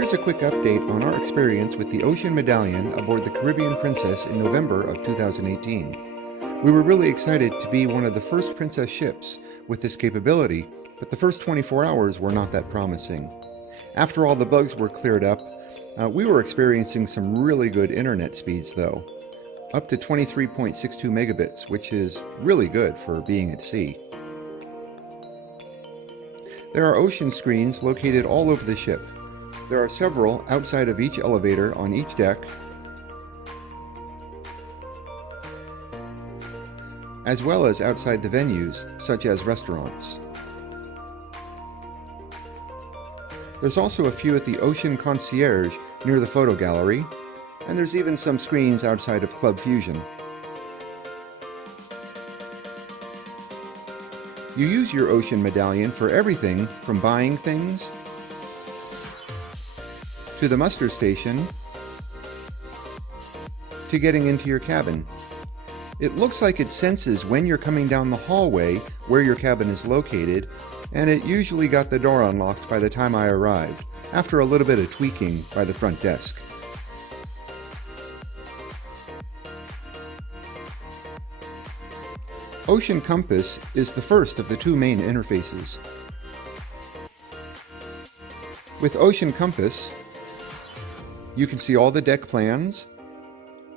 Here's a quick update on our experience with the Ocean Medallion aboard the Caribbean Princess in November of 2018. We were really excited to be one of the first Princess ships with this capability, but the first 24 hours were not that promising. After all the bugs were cleared up, we were experiencing some really good internet speeds though, up to 23.62 megabits, which is really good for being at sea. There are ocean screens located all over the ship. There are several outside of each elevator on each deck, as well as outside the venues, such as restaurants. There's also a few at the Ocean Concierge near the photo gallery, and there's even some screens outside of Club Fusion. You use your Ocean Medallion for everything from buying things to the muster station to getting into your cabin. It looks like it senses when you're coming down the hallway where your cabin is located, and it usually got the door unlocked by the time I arrived, after a little bit of tweaking by the front desk. Ocean Compass is the first of the two main interfaces. With Ocean Compass, you can see all the deck plans.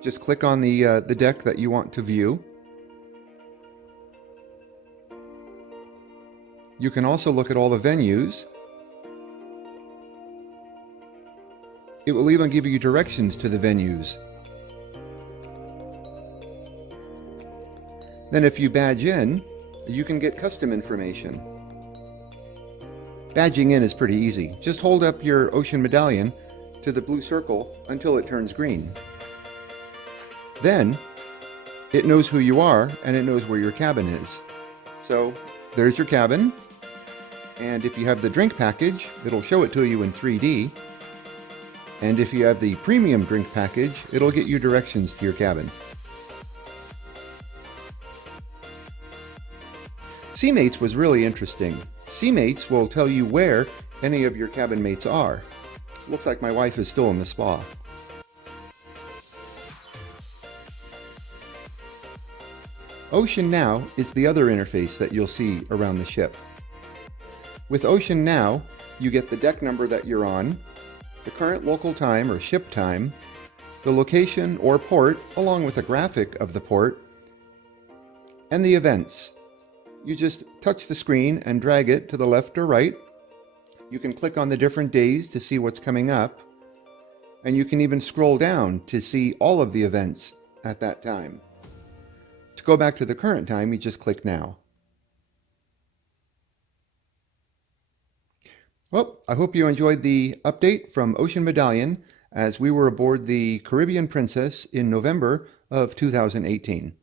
Just click on the deck that you want to view. You can also look at all the venues. It will even give you directions to the venues. Then if you badge in, you can get custom information. Badging in is pretty easy. Just hold up your Ocean Medallion to the blue circle until it turns green. Then it knows who you are and it knows where your cabin is. So there's your cabin, and if you have the drink package, it'll show it to you in 3D. And if you have the premium drink package, it'll get you directions to your cabin. Seamates was really interesting. Seamates will tell you where any of your cabin mates are. Looks like my wife is still in the spa. Ocean Now is the other interface that you'll see around the ship. With Ocean Now, you get the deck number that you're on, the current local time or ship time, the location or port along with a graphic of the port, and the events. You just touch the screen and drag it to the left or right. You can click on the different days to see what's coming up, and you can even scroll down to see all of the events at that time. To go back to the current time, you just click Now. Well, I hope you enjoyed the update from Ocean Medallion as we were aboard the Caribbean Princess in November of 2018.